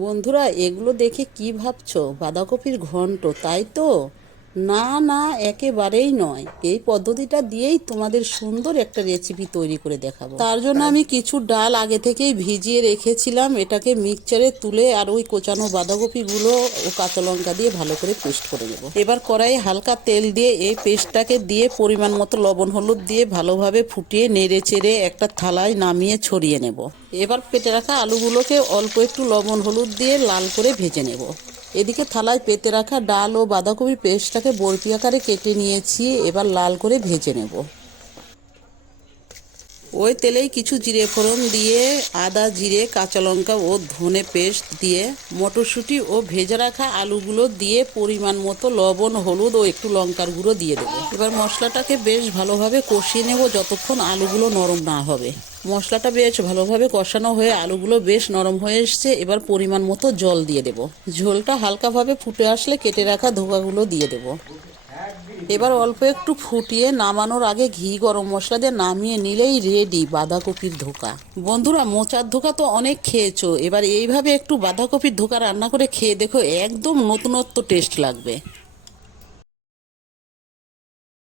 বন্ধুরা, এগুলো দেখে কি ভাবছো? বাঁধাকপির ঘন্ট, তাই তো? না না, একেবারেই নয়। এই পদ্ধতিটা দিয়েই তোমাদের সুন্দর একটা রেসিপি তৈরি করে দেখাবো। তার জন্য আমি কিছু ডাল আগে থেকেই ভিজিয়ে রেখেছিলাম। এটাকে মিক্সচারে তুলে আর ওই কোচানো বাঁধাকপিগুলো ও কাঁচা লঙ্কা দিয়ে ভালো করে পেস্ট করে নেব। এবার কড়াইয়ে হালকা তেল দিয়ে এই পেস্টটাকে দিয়ে পরিমাণ মতো লবণ হলুদ দিয়ে ভালোভাবে ফুটিয়ে নেড়ে চেড়ে একটা থালায় নামিয়ে ছড়িয়ে নেব। এবার পেটে রাখা আলুগুলোকে অল্প একটু লবণ হলুদ দিয়ে লাল করে ভেজে নেব। এদিকে থালায় পেতে রাখা ডাল ও বাঁধাকপির পেস্টটাকে বরফি আকারে কেটে নিয়েছি। এবার লাল করে ভেজে নেব। ওই তেলেই কিছু জিরে ফোড়ন দিয়ে আদা জিরে কাঁচা লঙ্কা ও ধনে পেস্ট দিয়ে মটরশুঁটি ও ভেজে রাখা আলুগুলো দিয়ে পরিমাণ মতো লবণ হলুদ ও একটু লঙ্কার গুঁড়ো দিয়ে দেবো। এবার মশলাটাকে বেশ ভালোভাবে কষিয়ে নেব যতক্ষণ আলুগুলো নরম না হবে। মশলাটা বেশ ভালোভাবে কষানো হয়ে আলুগুলো বেশ নরম হয়ে এসছে। এবার পরিমাণ মতো জল দিয়ে দেব। ঝোলটা হালকাভাবে ফুটে আসলে কেটে রাখা ধোকাগুলো দিয়ে দেব। এবার অল্প একটু ফুটিয়ে নামানোর আগে ঘি গরম মশলা দিয়ে নামিয়ে নিলেই রেডি বাঁধাকপির ধোকা। বন্ধুরা, মোচার ধোকা তো অনেক খেয়েছো, এবার এইভাবে একটু বাঁধাকপির ধোকা রান্না করে খেয়ে দেখো, একদম নতুনত্ব টেস্ট লাগবে।